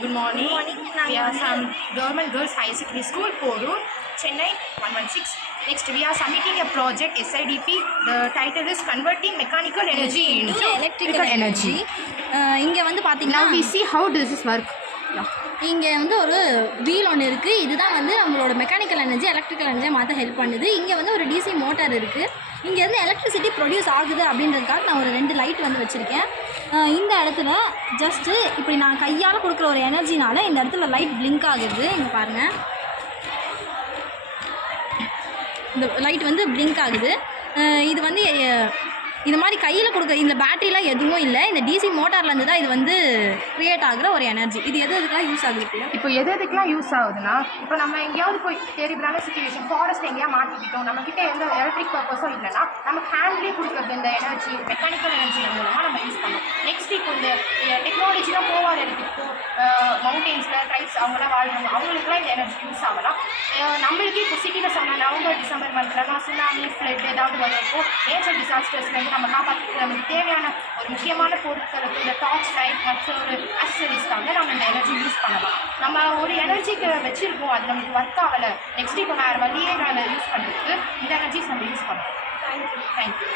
Good morning. We are நாங்கள் from Government Girls Higher Secondary School, Porur, Chennai 116. Next, we are submitting a project SIDP. The title is Converting Mechanical Energy into electrical energy. இங்கே வந்து பார்த்தீங்கன்னா Now we see how does this work. இங்கே வந்து ஒரு wheel ஒன்று இருக்குது. இதுதான் வந்து நம்மளோட மெக்கானிக்கல் எனர்ஜி எலக்ட்ரிக்கல் எனர்ஜியை மாற்ற ஹெல்ப் பண்ணுது. இங்கே வந்து ஒரு டிசி மோட்டார் இருக்குது. இங்கேருந்து எலக்ட்ரிசிட்டி ப்ரொடியூஸ் ஆகுது அப்படின்றதுக்காக நான் ஒரு 2 லைட் வந்து வச்சுருக்கேன். இந்த இடத்துல ஜஸ்ட்டு இப்படி நான் கையால் கொடுக்குற ஒரு எனர்ஜினால இந்த இடத்துல லைட் பிளிங்க் ஆகுது. இங்கே பாருங்கள், இந்த லைட் வந்து பிளிங்க் ஆகுது. இது வந்து இந்த மாதிரி கையில் கொடுக்குற இந்த பேட்டரிலாம் எதுவும் இல்லை. இந்த டிசி மோட்டார்லேருந்து தான் இது வந்து க்ரியேட் ஆகிற ஒரு எனர்ஜி. இது எதுக்கெல்லாம் யூஸ் ஆகுது? இப்போ எதுக்கெல்லாம் யூஸ் ஆகுதுன்னா, இப்போ நம்ம எங்கேயாவது போய் டெரிபிளான சுச்சுவேஷன், ஃபாரஸ்ட் எங்கேயா மாட்டிக்கிட்டோம், நம்மக்கிட்ட எந்த எலக்ட்ரிக் பர்பஸும் இல்லைன்னா நம்ம ஹேண்ட்லேயே கொடுக்குறது இந்த எனர்ஜி மெக்கானிக்கல் எனர்ஜி மூலமாக நம்ம யூஸ் பண்ணோம். நெக்ஸ்ட் இப்போ இந்த டெக்னாலஜிலாம் போகாத இடத்துக்கு மவுண்டெயின்ஸில் ட்ரைப்ஸ் அவங்களாம் வாழ்வாங்க, அவங்களுக்குலாம் இந்த எனர்ஜி யூஸ் ஆகலாம். நம்மளுக்கே இப்போ சிட்டியில் சொன்ன நவம்பர் டிசம்பர் மந்த்லலாம் சுனாமி ஃப்ளட் ஏதாவது வரப்போ நேச்சர் டிசாஸ்டர்ஸ்லேருந்து நம்ம காப்பாற்றிட்டு நமக்கு தேவையான ஒரு முக்கியமான பொருட்களுக்கு இந்த டார்ச் லைட் மற்ற ஒரு அக்சசரிஸ்க்காக நம்ம இந்த எனர்ஜி யூஸ் பண்ணலாம். நம்ம ஒரு எனர்ஜிக்கு வச்சுருக்கோம், அது நமக்கு ஒர்க் ஆகலை, நெக்ஸ்ட் இப்போ வேறு வழியே அதை யூஸ் பண்ணுறதுக்கு இந்த எனர்ஜிஸ் நம்ம யூஸ் பண்ணலாம். தேங்க்யூ.